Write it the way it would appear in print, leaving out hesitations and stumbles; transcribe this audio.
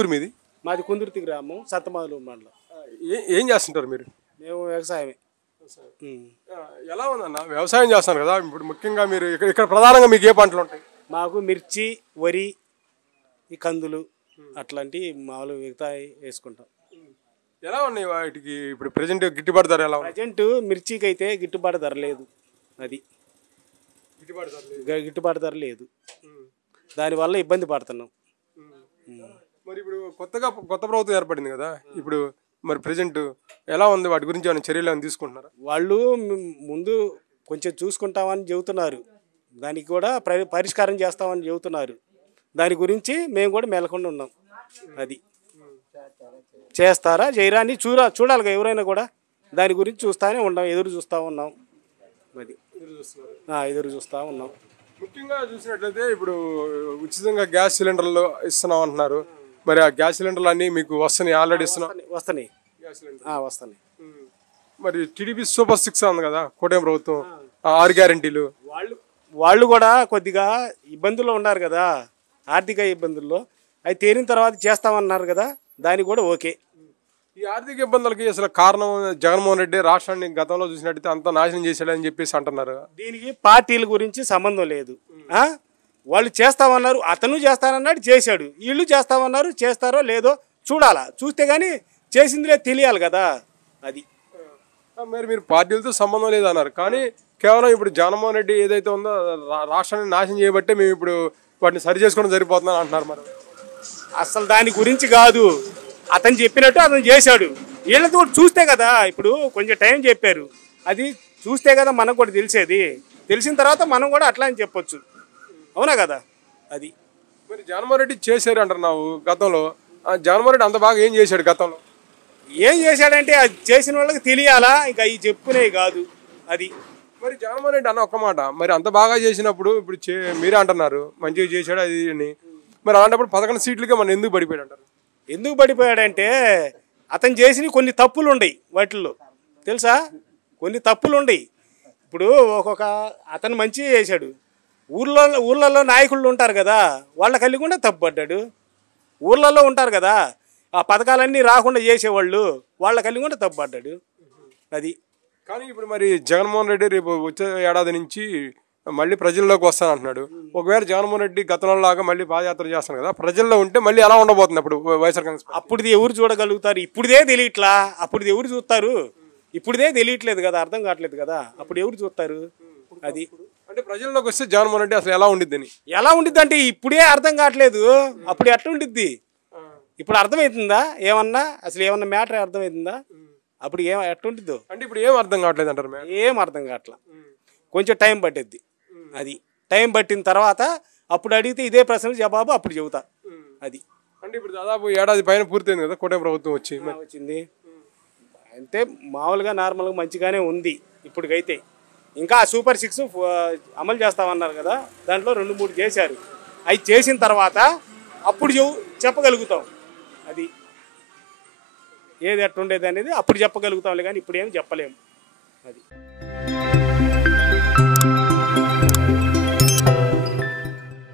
ఊరు మీది? మాది కుందుర్తి గ్రామం, సత్తమాదులు మండలం. ఏం చేస్తుంటారు మీరు? మేము వ్యవసాయమే. ఎలా ఉందన్న వ్యవసాయం చేస్తాను కదా, ఇప్పుడు ముఖ్యంగా మీరు ఇక్కడ ప్రధానంగా మీకు ఏ పంటలు ఉంటాయి? మాకు మిర్చి, వరి, ఈ కందులు అట్లాంటి మామూలు మిగతా వేసుకుంటాం. ఎలా ఉన్నాయి వాటికి ఇప్పుడు ప్రజెంట్ గిట్టుబాటు ధర? ఎలా ఉంది ప్రజెంట్ మిర్చికి అయితే గిట్టుబాటు ధర లేదు. అది గిట్టుబాటు ధర లేదు, దానివల్ల ఇబ్బంది పడుతున్నాం. మరి ఇప్పుడు కొత్త ప్రభుత్వం ఏర్పడింది కదా, ఇప్పుడు మరి ప్రజెంట్ ఎలా ఉంది? వాటి గురించి ఏమైనా చర్యలు ఏమైనా తీసుకుంటున్నారా? వాళ్ళు ముందు కొంచెం చూసుకుంటామని చెబుతున్నారు, దానికి కూడా పరిష్కారం చేస్తామని చెబుతున్నారు. దాని గురించి మేము కూడా మెలకుండా ఉన్నాం. అది చేస్తారా చేయరా అని చూడాలిగా ఎవరైనా కూడా. దాని గురించి చూస్తూనే ఉన్నాం, ఎదురు చూస్తూ ఉన్నాం. అది ఎదురు చూస్తూ ఉన్నాం. ముఖ్యంగా చూసినట్లయితే ఇప్పుడు ఉచితంగా గ్యాస్ సిలిండర్లు ఇస్తున్నాం అంటున్నారు. మరి ఆ గ్యాస్ సిలిండర్లు అన్నీ మీకు వస్తున్నాయి? ఆల్రెడీ వస్తున్నాయి. మరి టీడీపీ సూపర్ 6 ఉంది కదా కూటమి ప్రభుత్వం, 6 గ్యారెంటీలు, వాళ్ళు కూడా కొద్దిగా ఇబ్బందుల్లో ఉన్నారు కదా, ఆర్థిక ఇబ్బందుల్లో. అవి తేలిన తర్వాత చేస్తామన్నారు కదా, దానికి కూడా ఓకే. ఈ ఆర్థిక ఇబ్బందులకి అసలు కారణం జగన్మోహన్ రెడ్డి రాష్ట్రాన్ని గతంలో చూసినట్టయితే అంతా నాశనం చేశాడని చెప్పేసి అంటున్నారు. దీనికి పార్టీల గురించి సంబంధం లేదు. వాళ్ళు చేస్తామన్నారు, అతను చేస్తానన్నాడు, చేశాడు. వీళ్ళు చేస్తామన్నారు, చేస్తారో లేదో చూడాలా. చూస్తే కానీ చేసిందిలే తెలియాలి కదా. అది మరి మీరు పార్టీలతో సంబంధం లేదన్నారు, కానీ కేవలం ఇప్పుడు జగన్మోహన్ రెడ్డి ఏదైతే ఉందో రాష్ట్రాన్ని నాశనం చేయబట్టే మేము ఇప్పుడు వాటిని సరి చేసుకోవడం సరిపోతుందని అంటున్నారు. మరి అసలు దాని గురించి కాదు, అతను చెప్పినట్టు అతను చేశాడు. వీళ్ళతో చూస్తే కదా, ఇప్పుడు కొంచెం టైం చెప్పారు, అది చూస్తే కదా మనకు కూడా తెలిసేది. తెలిసిన తర్వాత మనం కూడా అట్లా అని చెప్పొచ్చు, అవునా కదా. అది మరి జగన్మోహన్ రెడ్డి చేశారు అంటున్నావు. గతంలో జగన్మోహన్ రెడ్డి అంత బాగా ఏం చేశాడు గతంలో? ఏం చేశాడంటే అది చేసిన వాళ్ళకి తెలియాలా, ఇంకా అవి చెప్పుకునేవి కాదు. అది మరి జగన్మోహన్ రెడ్డి అన్న ఒక్క మాట, మరి అంత బాగా చేసినప్పుడు ఇప్పుడు మీరే అంటున్నారు మంచిగా చేశాడు అది అని, మరి అలాంటప్పుడు 11 సీట్లుగా మనం ఎందుకు పడిపోయాడు అంటారు? ఎందుకు పడిపోయాడంటే అతను చేసిన కొన్ని తప్పులు ఉన్నాయి వాటిల్లో, తెలుసా? కొన్ని తప్పులు ఉన్నాయి. ఇప్పుడు ఒక్కొక్క అతను మంచిగా చేశాడు, ఊర్లలో నాయకుళ్ళు ఉంటారు కదా, వాళ్ళ కలిగి కూడా తప్పు పడ్డాడు. ఊర్లలో ఉంటారు కదా, ఆ పథకాలన్నీ రాకుండా చేసేవాళ్ళు, వాళ్ళ కలిగి కూడా తప్పు పడ్డాడు. అది కానీ ఇప్పుడు మరి జగన్మోహన్ రెడ్డి రేపు వచ్చే ఏడాది నుంచి మళ్ళీ ప్రజల్లోకి వస్తానంటున్నాడు. ఒకవేళ జగన్మోహన్ రెడ్డి గతంలో లాగా మళ్ళీ పాదయాత్ర చేస్తాను కదా, ప్రజల్లో ఉంటే మళ్ళీ ఎలా ఉండబోతుంది అప్పుడు వైఎస్ఆర్ కాంగ్రెస్? అప్పుడుది ఎవరు చూడగలుగుతారు? ఇప్పుడుదే తెలియట్లా. అప్పుడుది ఎవరు చూస్తారు? ఇప్పుడుదే తెలియట్లేదు కదా, అర్థం కావట్లేదు కదా, అప్పుడు ఎవరు చూస్తారు? అది అంటే ప్రజల్లోకి వస్తే జగన్మోహన్ రెడ్డి అసలు ఎలా ఉండిద్దని? ఎలా ఉండిద్ది అంటే ఇప్పుడే అర్థం కావట్లేదు, అప్పుడు ఎట్లా ఉండిద్ది? ఇప్పుడు అర్థమవుతుందా? ఏమన్నా అసలు ఏమన్నా మ్యాటర్ అర్థమవుతుందా? అప్పుడు ఎట్టుంటుందో అంటే ఇప్పుడు ఏం అర్థం కావట్లేదు అంటారు? ఏం అర్థం కావట్లా, కొంచెం టైం పట్టిద్ది. అది టైం పట్టిన తర్వాత అప్పుడు అడిగితే ఇదే ప్రశ్న జవాబు అప్పుడు చెబుతా. అది అంటే ఇప్పుడు దాదాపు ఏడాది పైన పూర్తయింది కదా కూటమి ప్రభుత్వం వచ్చింది. అంటే మామూలుగా నార్మల్గా మంచిగానే ఉంది ఇప్పటికైతే. ఇంకా సూపర్ 6 అమలు చేస్తామన్నారు కదా, దాంట్లో 2-3 చేశారు. అవి చేసిన తర్వాత అప్పుడు చెప్పగలుగుతాం అది ఏది ఎట్టుండేది అనేది, అప్పుడు చెప్పగలుగుతాంలే, కానీ ఇప్పుడు ఏం చెప్పలేము. అది